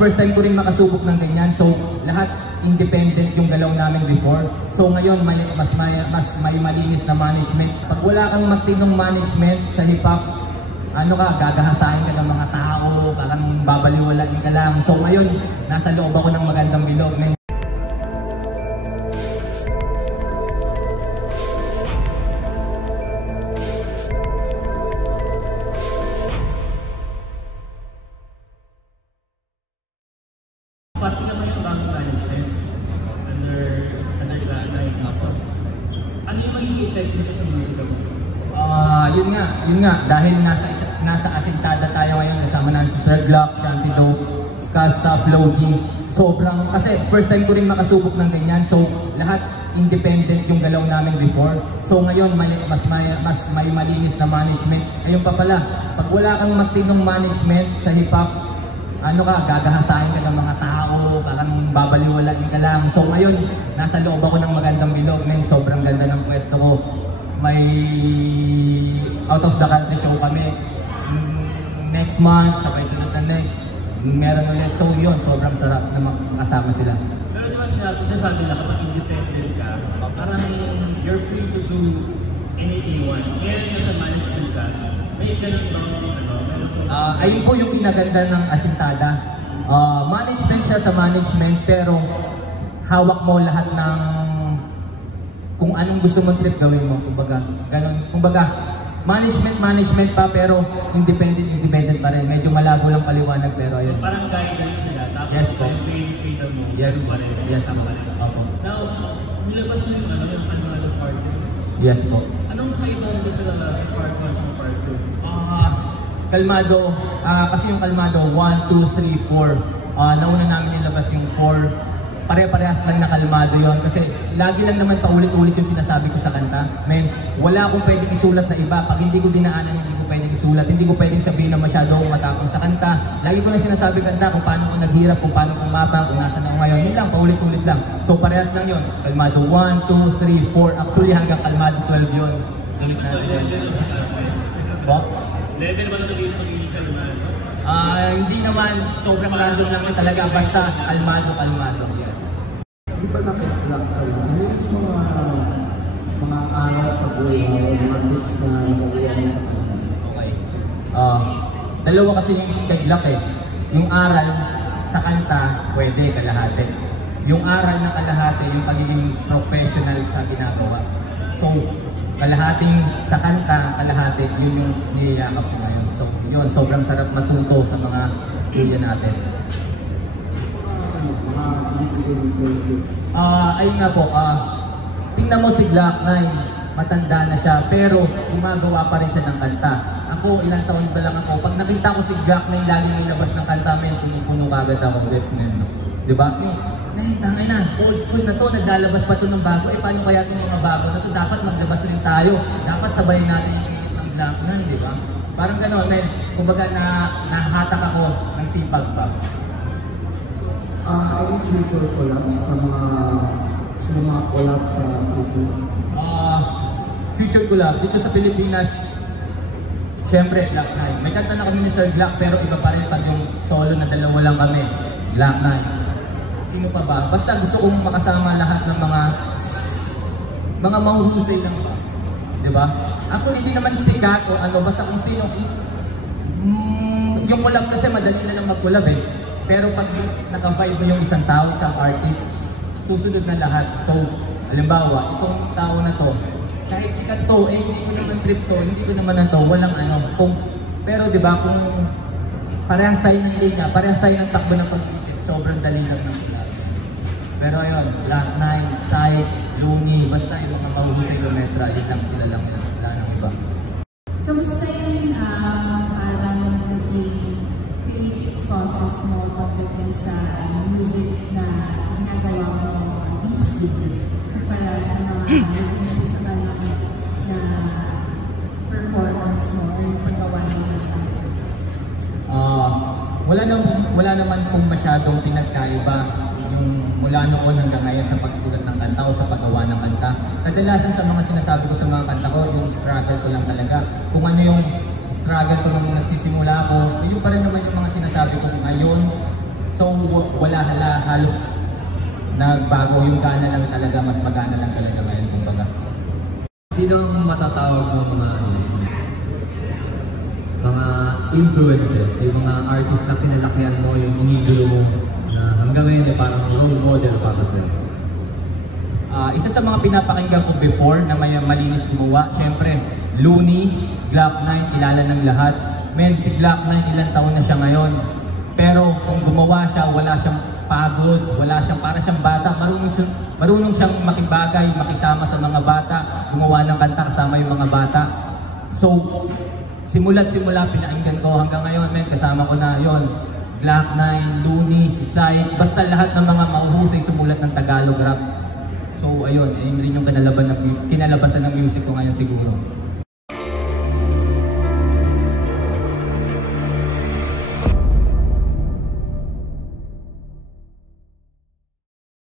First time ko rin makasubok ng ganyan, so lahat independent yung galaw namin before. So ngayon mas may malinis na management. Pag wala kang matinong management sa hip-hop, gagahasain ka ng mga tao, parang babaliwalain ka lang. So ngayon, nasa loob ako ng magandang bilog. Pati naman yung bagong management under so, ano yung magiging effect nito sa musika mo? Yun nga, dahil nasa asintada tayo ngayon, kasama na si Sir Glock, Shanty Dope, Skasta, Floji. Sobrang, kasi first time ko rin makasubok ng ganyan, so lahat independent yung galaw namin before. So ngayon, mas may malinis na management. Ayun pa pala, pag wala kang matinong management sa hip-hop, gagahasain ka ng mga tao, parang babaliwalain ka lang. So ngayon, nasa loob ako ng magandang bilog. Sobrang ganda ng pwesto ko. May out of the country show kami. Next month, sabay sunod na next. Meron ulit. So yun, sobrang sarap na makasama sila. Pero di ba sinasabi na kapag independent ka, parang you're free to do anything you want. Ngayon na sa management ka, may ganun bang ayun po yung pinaganda ng asintada. Management siya sa management, pero hawak mo lahat ng kung anong gusto mong trip gawin mo. Kumbaga, management pa, pero independent pa rin. Medyo malabo lang paliwanag, pero ayun. So parang guidance sila, tapos yes, yung creative freedom mo. Yes, pa rin. Yes, pa rin. Opo. Now, nilabas mo yung Kalmado Part 2. Yes po. Anong kakaiba mo sa Part 1 sa Part 2? Kalmado, kasi yung Kalmado 1, 2, 3, 4. Nauna namin nilabas yung 4. Pare-parehas lang na kalmado yon, kasi lagi lang naman paulit-ulit yung sinasabi ko sa kanta. Wala akong pwedeng isulat na iba. Pag hindi ko dinaanan, hindi ko pwedeng isulat. Hindi ko pwedeng sabihin na masyado akong matapang sa kanta. Lagi ko na sinasabi kanta kung paano ko naghirap, kung paano ko mapang, kung nasan ako ngayon. Yun lang, paulit-ulit lang. So parehas lang yun. Kalmado 1, 2, 3, 4. Actually hanggang Kalmado 12 yun. Ulit natin yun. Level ba na magiging Kalmado? Hindi naman. Sobrang random lang yun talaga. Basta Kalmado. Di ba nakikilak ka lang? Ano yung mga aral sa buhay, mga tips na nakukuha mo sa kanya? Okay. Dalawa kasi yung kay-Glock eh. Yung aral sa kanta, pwede kalahati. Yung aral na kalahati, yung pagiging professional sa ginagawa. So, kalahating sa kanta, kalahati, yun yung niyayakap ko ngayon. So, yun, sobrang sarap matuto sa mga kuya natin. Ayun nga po, tingnan mo si Glock 9, matanda na siya, pero gumagawa pa rin siya ng kanta. Ako, ilang taon pa lang ako, pag nakita ko si Glock 9 laging may labas ng kanta, puno kagad ako, that's men. Diba? Tangay na, old school na to, naglalabas pa to ng bago, paano kaya itong mga bago na to, dapat maglabas rin tayo, dapat sabayin natin yung init ng Glock 9, diba? Parang gano'n, kumbaga nahatak ako ng sipag pa. Any future collabs sa mga collab sa future? Future collab dito sa Pilipinas, syempre Glock 9. May kanta na kami ni Sir Glock, pero iba pa rin pag yung solo na dalawa lang kami. Glock 9. Sino pa ba? Basta gusto kong makasama lahat ng mga mahuhusay lang ba? Diba? Ako hindi naman sikat o ano, basta kung sino. Yung collab kasi madali na lang mag-collab eh. Pero pag naka-vibe mo yung isang tao, isang artist, susunod na lahat. So, halimbawa, itong tao na to, kahit sikat to, hindi ko naman trip to, hindi ko naman na to, walang ano. Pero diba, kung parehas tayo ng linya, parehas tayo ng takbo ng pag-iisip, sobrang dali lang ng collab. Pero ayun, Glock 9, Side, Looney, basta yung mga mahuhusay kilometra, yun lang sila lang, wala nang iba. Kamusta yung parang naging creative process mo pagdating sa music na ginagawa mo these days para sa mga physical na performance mo o yung paggawa ng mga? Wala naman pong masyadong pinagkaiba yung mula noon hanggang ngayon sa pagsulat ng kanta o sa paggawa ng kanta. Kadalasan sa mga sinasabi ko sa mga kanta ko, yung struggle ko lang talaga. Kung ano yung struggle ko nung nagsisimula ako, yun pa rin naman yung mga sinasabi ko ngayon So wala halos nagbago, yung gana lang talaga, mas magana lang talaga ngayon kumbaga. Sino ang matatawag ng mga influences, yung mga artist na pinalakihan mo, yung inidolo mo, na hanggang ngayon ay parang role model para sa'yo? Isa sa mga pinapakinggan ko before na may malinis gumawa, syempre, Looney, Glock 9, kilala ng lahat. Men, si Glock 9, ilang taon na siya ngayon. Pero kung gumawa siya, wala siyang pagod, para siyang bata. Marunong siyang makibagay, makisama sa mga bata, gumawa ng kanta kasama yung mga bata. So, simula pinakinggan ko hanggang ngayon, men, kasama ko na yon Glock 9, Looney, si Sight, basta lahat ng mga mahuhusay sumulat ng Tagalog rap. So ayun rin yung kinalabasan ng music ko ngayon siguro.